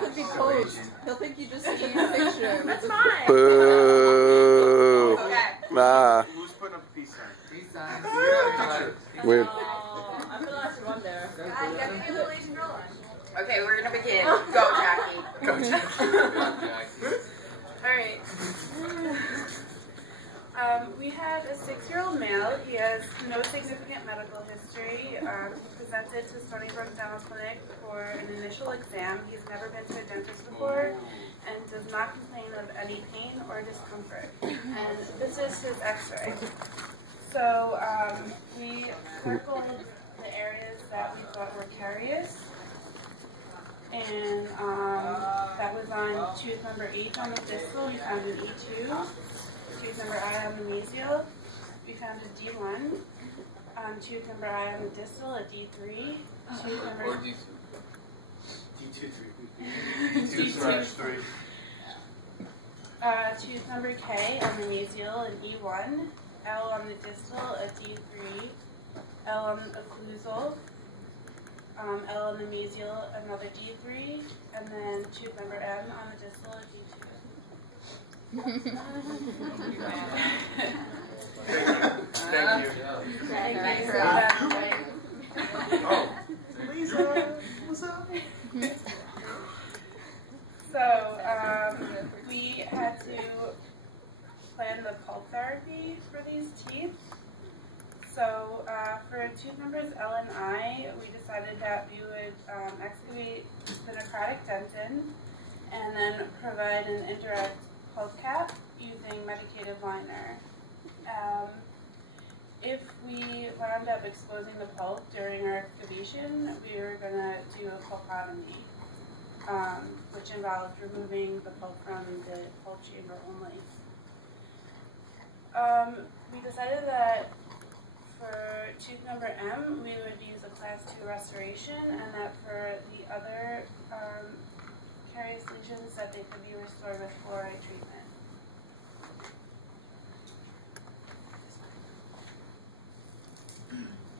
Could be cold. He'll think you just eat a picture. That's fine. Boo. Okay. Nah. Who's putting up a peace sign? Peace sign. Weird. I'm the last one there. God, you gotta give the Asian girl one. Okay, we're gonna begin. Go, Jackie. Go, Jackie. Alright. We had a 6-year-old male. He has no significant medical history. He presented to Stony Brook Dental Clinic for an initial exam. He's never been to a dentist before and does not complain of any pain or discomfort. And this is his x-ray. So we circled the areas that we thought were carious. And that was on tooth number 8 on the distal. We found an E2. Tooth number I on the mesial, we found a D1. Tooth number I on the distal, a D3. Tooth number Or D2. D2/3. Tooth number K on the mesial, an E1. L on the distal, a D3. L on the occlusal. L on the mesial, another D3. And then tooth number M on the distal, a D2. Thank you. Thank you. Oh, Lisa, what's up? So, we had to plan the pulp therapy for these teeth. So, for tooth numbers L and I, we decided that we would excavate the necrotic dentin and then provide an indirect pulp cap using medicated liner. If we wound up exposing the pulp during our excavation, we were going to do a pulpotomy, which involved removing the pulp from the pulp chamber only. We decided that for tooth number M, we would use a class 2 restoration, and that for the other carious lesions that they could be restored with fluoride treatment.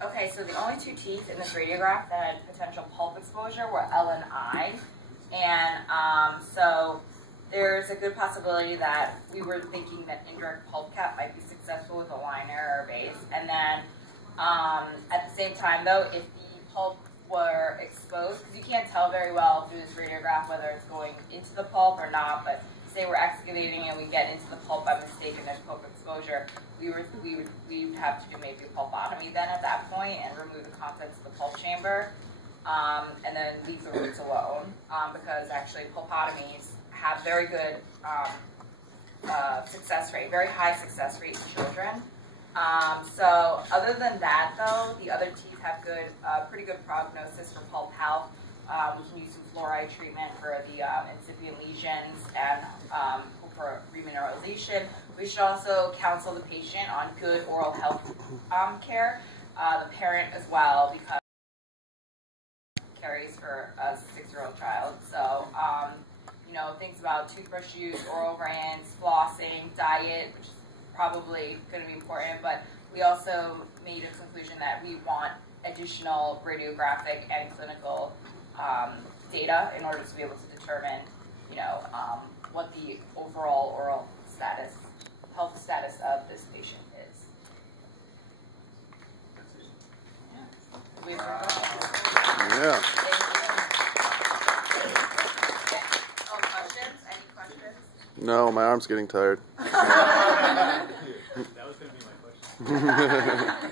Okay, so the only 2 teeth in this radiograph that had potential pulp exposure were L and I. And so there's a good possibility that we were thinking that indirect pulp cap might be successful with a liner or base. And then at the same time, though, if the pulp were exposed, because you can't tell very well through this radiograph whether it's going into the pulp or not, but say we're excavating and we get into the pulp by mistake and there's pulp exposure, we would have to do maybe a pulpotomy then at that point and remove the contents of the pulp chamber and then leave the roots alone because actually pulpotomies have very good success rate, very high success rate in children. So other than that, though, the other teeth have pretty good prognosis for pulp health. We can use some fluoride treatment for the incipient lesions and for remineralization. We should also counsel the patient on good oral health care, the parent as well, because carries for a 6-year-old child. So, you know, things about toothbrush use, oral rinse, flossing, diet, which is probably going to be important, but we also made a conclusion that we want additional radiographic and clinical data in order to be able to determine, you know, what the overall oral status, health status of this patient is. Yeah. Oh, questions? Any questions? No, my arm's getting tired. That was going to be my question.